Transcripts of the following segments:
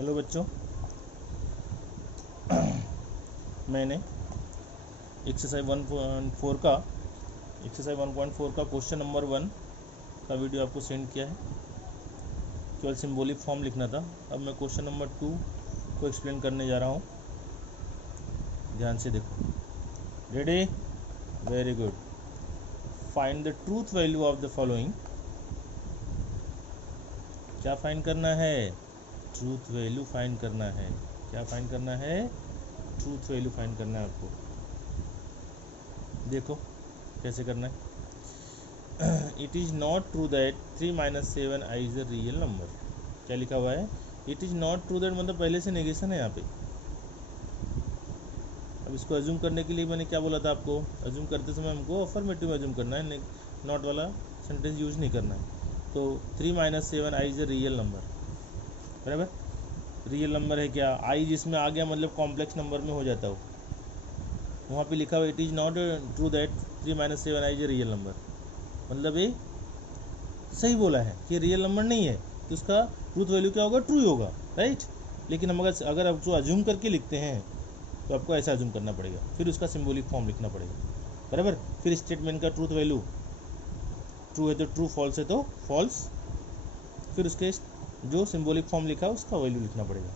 Hello बच्चों, मैंने exercise 1.4 का क्वेश्चन नंबर 1 का वीडियो आपको सेंड किया है। केवल सिंबॉलिक फॉर्म लिखना था। अब मैं क्वेश्चन नंबर 2 को एक्सप्लेन करने जा रहा हूँ। ध्यान से देखो। Ready? Very good. Find the truth value of the following. क्या फाइंड करना है? ट्रूथ वैल्यू फाइंड करना है। क्या फाइंड करना है? ट्रूथ वैल्यू फाइंड करना है आपको। देखो कैसे करना है। It is not true that 3 - 7i is a real number. क्या लिखा हुआ है? It is not true that, मतलब पहले से नेगेशन है यहाँ पे। अब इसको अज्यूम करने के लिए मैंने क्या बोला था आपको? अज्यूम करते समय हमको अफर्मेटिव में अज्यूम करना है, नॉट वाला सेंटेंस यूज नहीं करना है। तो 3 - 7i is a real number, बराबर। रियल नंबर है क्या? आई जिसमें आ गया मतलब कॉम्प्लेक्स नंबर में हो जाता हो। वहाँ पे लिखा हुआ it is not true that 3 - 7i is a real number, मतलब ये सही बोला है कि रियल नंबर नहीं है, तो उसका ट्रूथ वैल्यू क्या होगा? ट्रू ही होगा, राइट। लेकिन हम अगर आप जो अज्यूम करके लिखते हैं तो आपको ऐसा अज्यूम करना पड़ेगा, फिर उसका सिंबॉलिक फॉर्म लिखना पड़ेगा, बराबर। फिर स्टेटमेंट का ट्रूथ वैल्यू ट्रू है तो ट्रू, फॉल्स है तो फॉल्स, फिर उसके जो सिंबॉलिक फॉर्म लिखा है उसका वैल्यू लिखना पड़ेगा।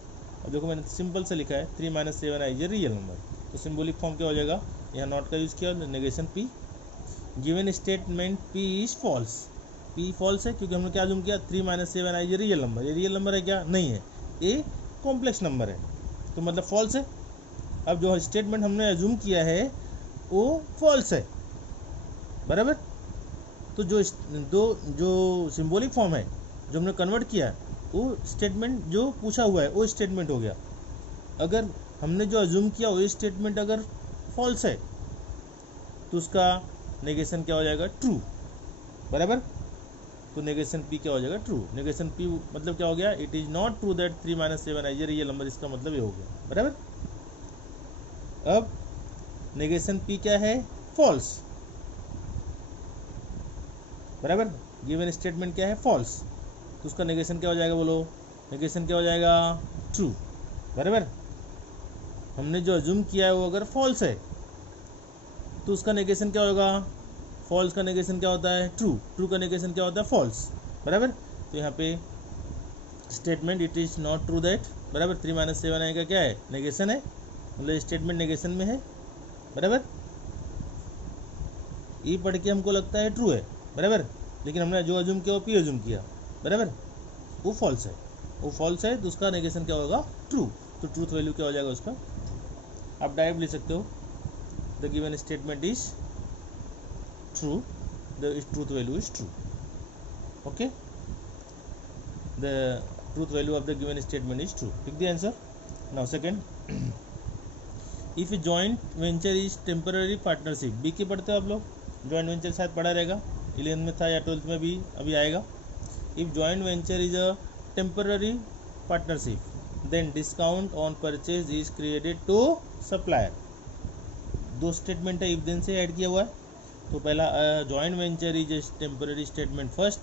अब देखो मैंने सिंपल से लिखा है 3 - 7i is a real number, तो सिंबॉलिक फॉर्म क्या हो जाएगा? यहाँ नॉट का यूज़ किया, negation P. Given statement P is false. P false है क्योंकि हमने क्या अज्यूम किया? 3 - 7i is a real number. ये रियल नंबर है क्या? नहीं है, ये कॉम्प्लेक्स नंबर है, तो मतलब फॉल्स है। अब जो स्टेटमेंट हमने अज्यूम किया है वो फॉल्स है, बराबर। तो जो सिंबॉलिक फॉर्म है जो हमने कन्वर्ट किया है वो स्टेटमेंट जो पूछा हुआ है वो स्टेटमेंट हो गया। अगर हमने जो अज्यूम किया वो स्टेटमेंट अगर फॉल्स है तो उसका नेगेशन क्या हो जाएगा? ट्रू, बराबर। तो नेगेशन पी क्या हो जाएगा? ट्रू। नेगेशन पी मतलब क्या हो गया? It is not true that 3 - 7i is a real number, इसका मतलब ये हो गया, बराबर। अब नेगेशन पी क्या है? फॉल्स, बराबर। गिवन स्टेटमेंट क्या है? फॉल्स, तो उसका नेगेशन क्या हो जाएगा? बोलो, नेगेशन क्या हो जाएगा? ट्रू, बराबर। हमने जो अज्यूम किया है वो अगर फॉल्स है तो उसका नेगेशन क्या होगा? फॉल्स का नेगेशन क्या होता है? ट्रू। ट्रू का नेगेशन क्या होता है? फॉल्स, बराबर। तो यहाँ पे statement it is not true that, बराबर। 3 - 7i का क्या है? नेगेशन है, मतलब स्टेटमेंट नेगेशन में है, बराबर। ई पढ़ के हमको लगता है ट्रू है, बराबर, लेकिन हमने जो अज्यूम किया वो पी अज्यूम किया, बराबर। वो फॉल्स है, वो फॉल्स है तो उसका नेगेशन क्या होगा? ट्रू। तो ट्रूथ वैल्यू क्या हो जाएगा उसका? आप डायरेक्ट लिख सकते हो the given statement is true, the truth value is true. Okay, the truth value of the given statement is true. Pick the answer now. Second, if joint venture is temporary partnership. बी के पढ़ते हो आप लोग? Joint venture शायद पढ़ा रहेगा, 11th में था या 12th में भी अभी आएगा। If joint venture is a temporary partnership then discount on purchase is created to supplier. दो स्टेटमेंट है, इफ देन से ऐड किया हुआ है। तो पहला joint venture is a temporary statement, first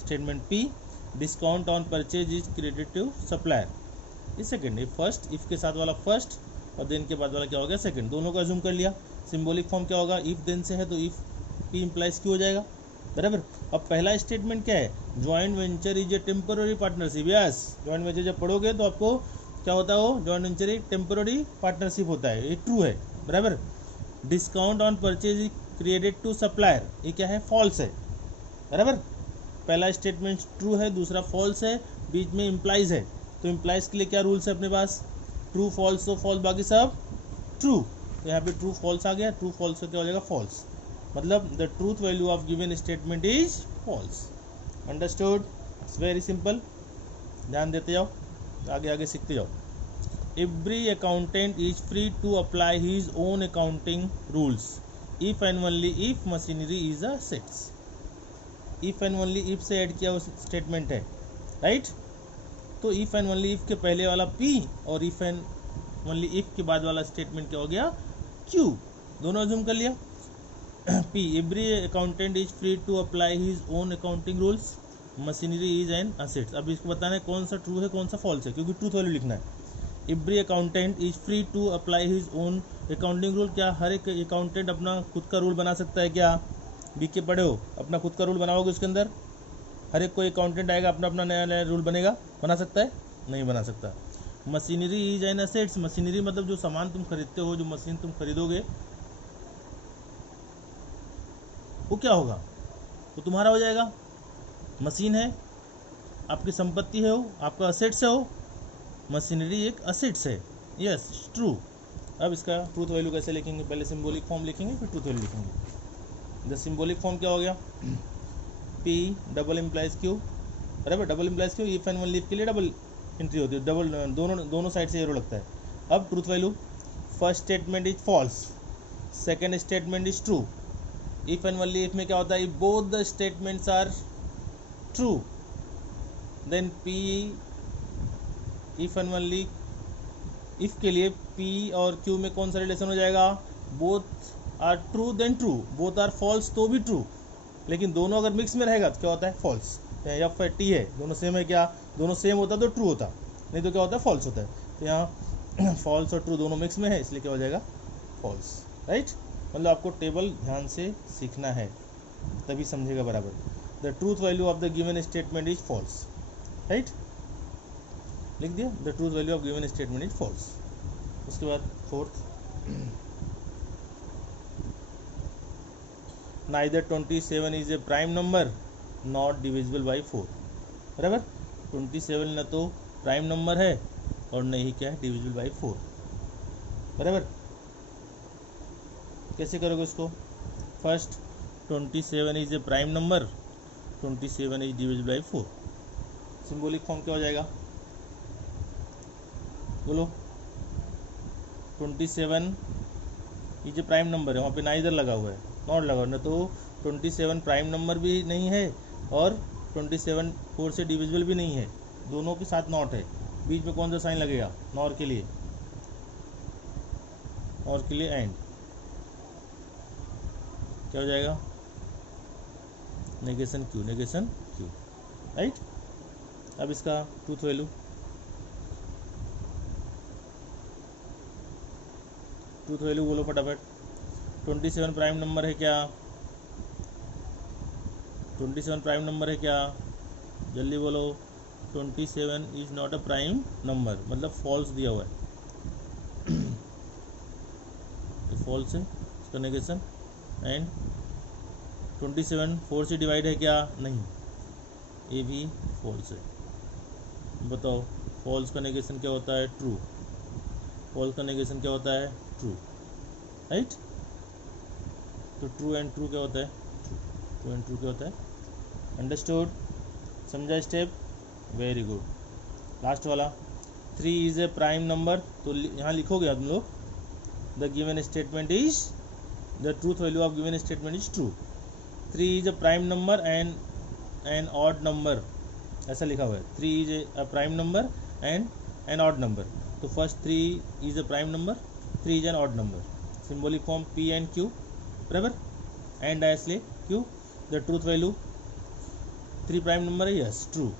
statement P, discount on purchase is created to supplier, ये second. If first, if के साथ वाला फर्स्ट और देन के बाद वाला क्या हो गया? सेकंड। दोनों को अज्यूम कर लिया। सिंबॉलिक फॉर्म क्या होगा? इफ देन से है तो इफ पी इंप्लाइज क्यू हो जाएगा, बराबर। अब पहला स्टेटमेंट क्या है? Joint venture is a temporary partnership. Yes, joint venture जब पढ़ोगे तो आपको क्या होता है? वो जॉइंट वेंचर एक टेम्पररी पार्टनरशिप होता है, ये ट्रू है, बराबर। Discount on purchase is created to supplier, ये क्या है? फॉल्स है, बराबर। पहला स्टेटमेंट ट्रू है, दूसरा फॉल्स है, बीच में इंप्लाइज है। तो इंप्लाइज के लिए क्या रूल्स है अपने पास? ट्रू फॉल्स, तो फॉल्स, बाकी सब ट्रू। तो यहाँ पे ट्रू फॉल्स आ गया, ट्रू फॉल्स का क्या हो जाएगा? फॉल्स, मतलब the truth value of given statement is false. Understood? It's very simple, ध्यान देते जाओ, आगे आगे सीखते जाओ। Every accountant is free to apply his own accounting rules if and only if machinery is assets. If and only if से add किया हुआ स्टेटमेंट है, राइट। तो इफ एंड ओनली इफ के पहले वाला पी और इफ एंड ओनली इफ के बाद वाला स्टेटमेंट क्या हो गया? क्यू। दोनों अज्यूम कर लिया। P, every accountant is free to apply his own accounting rules, machinery is an assets. अब इसको बताना है कौन सा ट्रू है कौन सा फॉल्स है, क्योंकि ट्रूथ वैल्यू लिखना है। Every accountant is free to apply his own accounting rule. क्या हर एक अकाउंटेंट अपना खुद का रूल बना सकता है? क्या बीके पढ़े हो? अपना खुद का रूल बनाओगे उसके अंदर? हर एक कोई अकाउंटेंट आएगा अपना अपना नया नया रूल बनेगा? बना सकता है? नहीं बना सकता। Machinery is an assets. Machinery मतलब जो सामान तुम खरीदते हो, जो मशीन तुम खरीदोगे, वो क्या होगा? वो तुम्हारा हो जाएगा। मशीन है, आपकी संपत्ति है, वो आपका असेट्स है। वो मशीनरी एक असेट्स है। Yes, true. अब इसका ट्रूथ वैल्यू कैसे लिखेंगे? पहले सिंबॉलिक फॉर्म लिखेंगे, फिर ट्रूथ वैल्यू लिखेंगे। द सिंबॉलिक फॉर्म क्या हो गया? P डबल इम्प्लाइज Q, बराबर। Double implies Q if and only leaf के लिए डबल एंट्री होती है, डबल दोनों साइड से एरो लगता है। अब truth value, first statement is false, second statement is true. If and only if में क्या होता है? If both the statements are true then P, if and only if, if के लिए P और Q में कौन सा रिलेशन हो जाएगा? Both are true then true, both are false तो भी ट्रू। लेकिन दोनों अगर मिक्स में रहेगा तो क्या होता है? फॉल्स। एफ है, टी है, दोनों सेम है, क्या दोनों सेम होता तो ट्रू होता, नहीं तो क्या होता है? फॉल्स होता है। तो यहाँ फॉल्स और ट्रू दोनों मिक्स में है, इसलिए क्या हो जाएगा? फॉल्स। राइट? मतलब आपको टेबल ध्यान से सीखना है, तभी समझेगा बराबर। The truth value of the given statement is false. Right? लिख दिया, the truth value of given statement is false. उसके बाद fourth, neither 27 is a prime number not divisible by 4। बराबर। 27 न तो प्राइम नंबर है और न ही क्या है? Divisible by 4। बराबर। कैसे करोगे उसको? First, 27 is a prime number, 27 is divisible by 4। Symbolic form क्या हो जाएगा? बोलो। 27 इज ए प्राइम नंबर है, वहाँ पे नाइदर लगा हुआ है, नॉट लगा हुआ, न तो 27 प्राइम नंबर भी नहीं है और 27 4 से डिविजिबल भी नहीं है, दोनों के साथ नॉट है। बीच में कौन सा साइन लगेगा? नॉर के लिए, और के लिए एंड। क्या हो जाएगा? Negation Q, negation Q. Right? अब इसका ट्रूथ वैल्यू, ट्रूथ वैल्यू बोलो फटाफट। 27 प्राइम नंबर है क्या? 27 प्राइम नंबर है क्या? जल्दी बोलो। 27 is not a prime number, मतलब फॉल्स दिया हुआ है। ये फॉल्स है, इसका नेगेशन। एंड 27 4 से डिवाइड है क्या? नहीं, ये भी फॉल्स है। बताओ, फॉल्स का नेगेशन क्या होता है? ट्रू। फॉल्स का नेगेशन क्या होता है? ट्रू। राइट? तो ट्रू एंड ट्रू क्या होता है? ट्रू एंड ट्रू क्या होता है? अंडरस्टूड? समझा स्टेप? Very good. लास्ट वाला, 3 इज ए प्राइम नंबर, तो यहाँ लिखोगे तुम लोग, the given statement is, the truth value of given statement is true. 3 is a prime number and an odd number, ऐसा लिखा हुआ है। 3 is a prime number and an odd number. तो first 3 is a prime number, 3 is an odd number. Symbolic form P and Q, बराबर। And इसलिए Q। The truth value, 3 prime number है, yes true.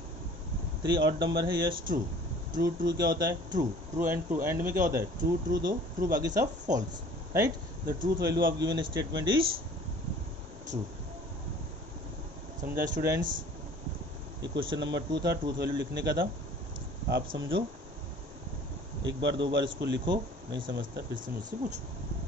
3 odd number है, yes true. True true क्या होता है? True. True and true, and में क्या होता है? ट्रू ट्रू दो ट्रू, बाकी सब false. Right? The truth value of given statement is true. समझा स्टूडेंट्स? ये क्वेश्चन नंबर 2 था, ट्रूथ वैल्यू लिखने का था। आप समझो, एक बार दो बार इसको लिखो, नहीं समझता फिर से मुझसे पूछो।